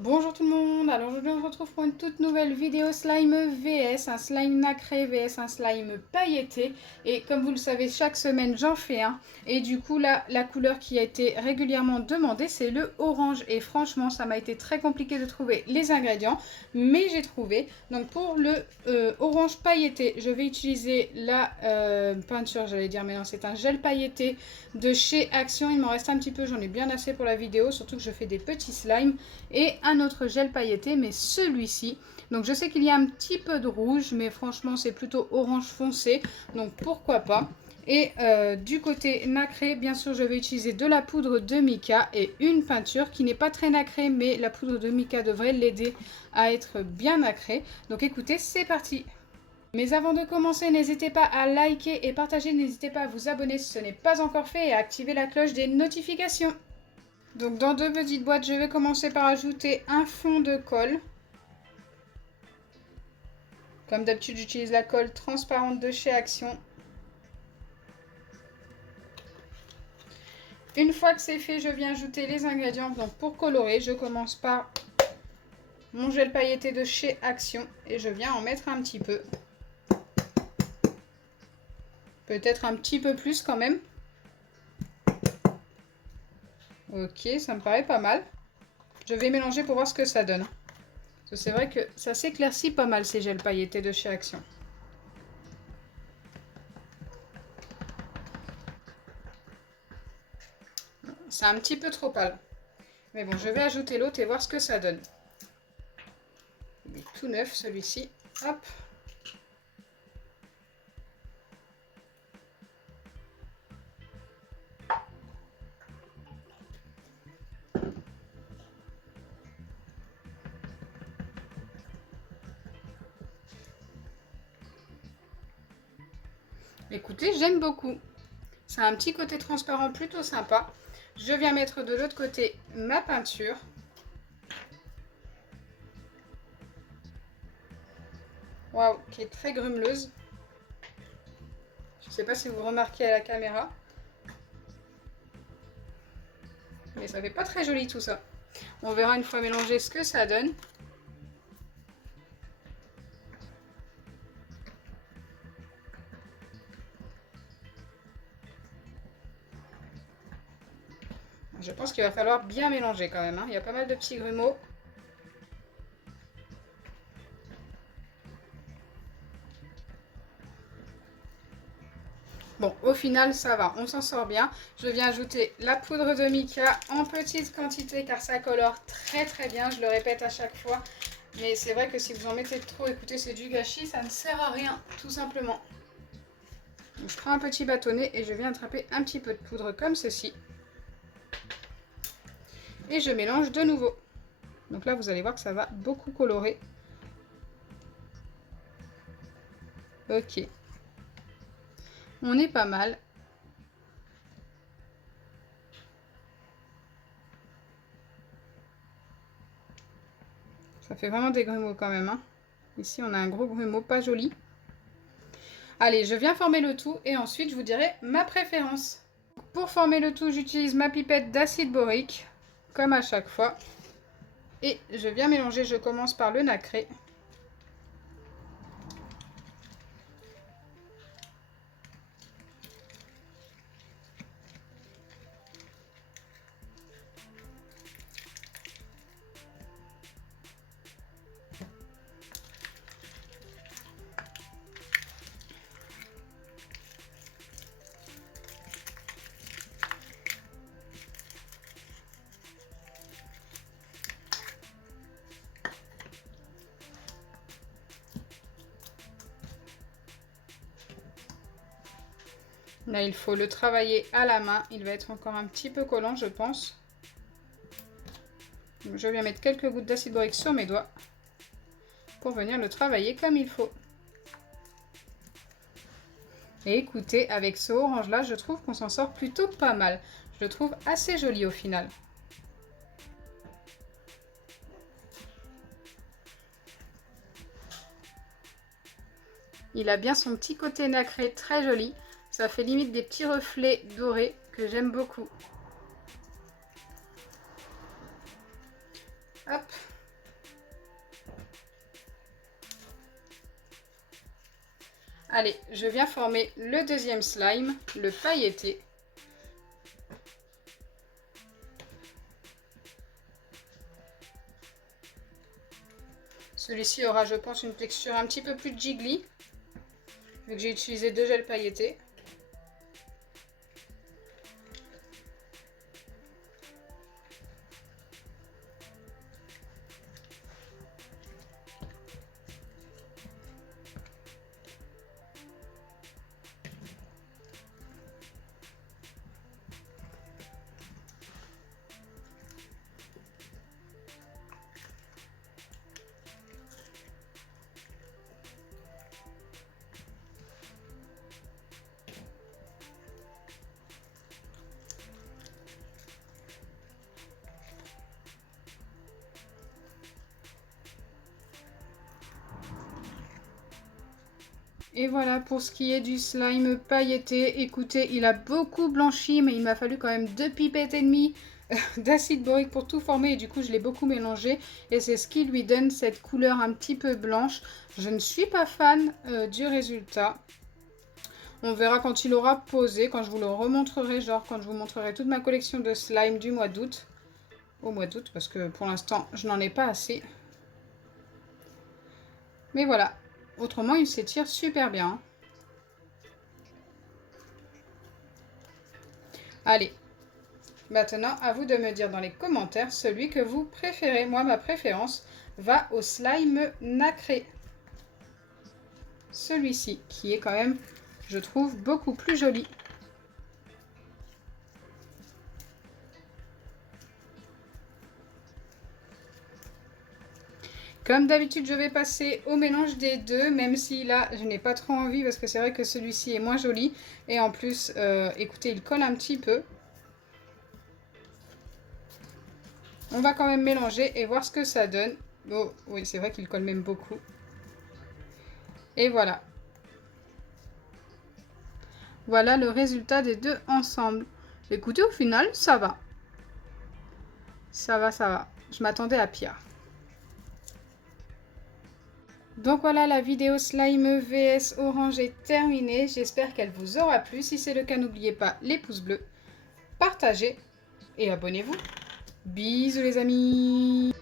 Bonjour tout le monde, alors aujourd'hui on se retrouve pour une toute nouvelle vidéo slime vs, un slime nacré vs un slime pailleté. Et comme vous le savez, chaque semaine j'en fais un. Et du coup là, la couleur qui a été régulièrement demandée, c'est le orange. Et franchement, ça m'a été très compliqué de trouver les ingrédients, mais j'ai trouvé. Donc pour le orange pailleté, je vais utiliser la peinture, j'allais dire, mais non, c'est un gel pailleté de chez Action. Il m'en reste un petit peu, j'en ai bien assez pour la vidéo, surtout que je fais des petits slimes. Et un autre gel pailleté, mais celui-ci. Donc je sais qu'il y a un petit peu de rouge, mais franchement c'est plutôt orange foncé, donc pourquoi pas. Et du côté nacré, bien sûr je vais utiliser de la poudre de mica et une peinture qui n'est pas très nacrée, mais la poudre de mica devrait l'aider à être bien nacrée. Donc écoutez, c'est parti. Mais avant de commencer, n'hésitez pas à liker et partager, n'hésitez pas à vous abonner si ce n'est pas encore fait et à activer la cloche des notifications. Donc dans deux petites boîtes, je vais commencer par ajouter un fond de colle. Comme d'habitude, j'utilise la colle transparente de chez Action. Une fois que c'est fait, je viens ajouter les ingrédients. Donc pour colorer, je commence par mon gel pailleté de chez Action et je viens en mettre un petit peu. Peut-être un petit peu plus quand même. Ok, ça me paraît pas mal. Je vais mélanger pour voir ce que ça donne. C'est vrai que ça s'éclaircit pas mal ces gels pailletés de chez Action. C'est un petit peu trop pâle. Mais bon, je vais ajouter l'autre et voir ce que ça donne. Il est tout neuf celui-ci. Hop. Écoutez, j'aime beaucoup. Ça a un petit côté transparent plutôt sympa. Je viens mettre de l'autre côté ma peinture. Waouh, qui est très grumeleuse. Je ne sais pas si vous remarquez à la caméra. Mais ça fait pas très joli tout ça. On verra une fois mélangé ce que ça donne. Je pense qu'il va falloir bien mélanger quand même. Il y a pas mal de petits grumeaux. Bon, au final, ça va, on s'en sort bien. Je viens ajouter la poudre de mica en petite quantité car ça colore très très bien. Je le répète à chaque fois. Mais c'est vrai que si vous en mettez trop, écoutez, c'est du gâchis, ça ne sert à rien, tout simplement. Donc, je prends un petit bâtonnet et je viens attraper un petit peu de poudre comme ceci. Et je mélange de nouveau. Donc là, vous allez voir que ça va beaucoup colorer. Ok. On est pas mal. Ça fait vraiment des grumeaux quand même. Hein. Ici, on a un gros grumeau, pas joli. Allez, je viens former le tout et ensuite, je vous dirai ma préférence. Pour former le tout, j'utilise ma pipette d'acide borique, comme à chaque fois. Et je viens mélanger, je commence par le nacré. Là, il faut le travailler à la main. Il va être encore un petit peu collant, je pense. Donc, je viens mettre quelques gouttes d'acide borique sur mes doigts pour venir le travailler comme il faut. Et écoutez, avec ce orange-là, je trouve qu'on s'en sort plutôt pas mal. Je le trouve assez joli au final. Il a bien son petit côté nacré, très joli. Ça fait limite des petits reflets dorés que j'aime beaucoup. Hop. Allez, je viens former le deuxième slime, le pailleté. Celui-ci aura, je pense, une texture un petit peu plus jiggly, vu que j'ai utilisé 2 gels pailletés. Et voilà pour ce qui est du slime pailleté. Écoutez, il a beaucoup blanchi, mais il m'a fallu quand même 2 pipettes et demie d'acide borique pour tout former. Et du coup, je l'ai beaucoup mélangé. Et c'est ce qui lui donne cette couleur un petit peu blanche. Je ne suis pas fan du résultat. On verra quand il aura posé, quand je vous le remontrerai, genre quand je vous montrerai toute ma collection de slime du mois d'août. Au mois d'août, parce que pour l'instant, je n'en ai pas assez. Mais voilà. Autrement, il s'étire super bien. Allez, maintenant à vous de me dire dans les commentaires celui que vous préférez. Moi, ma préférence va au slime nacré. Celui-ci, qui est quand même, je trouve, beaucoup plus joli. Comme d'habitude, je vais passer au mélange des deux, même si là, je n'ai pas trop envie parce que c'est vrai que celui-ci est moins joli. Et en plus, écoutez, il colle un petit peu. On va quand même mélanger et voir ce que ça donne. Oh, oui, c'est vrai qu'il colle même beaucoup. Et voilà. Voilà le résultat des deux ensemble. Écoutez, au final, ça va. Ça va, ça va. Je m'attendais à pire. Donc voilà, la vidéo slime vs orange est terminée. J'espère qu'elle vous aura plu. Si c'est le cas, n'oubliez pas les pouces bleus, partagez et abonnez-vous. Bisous les amis!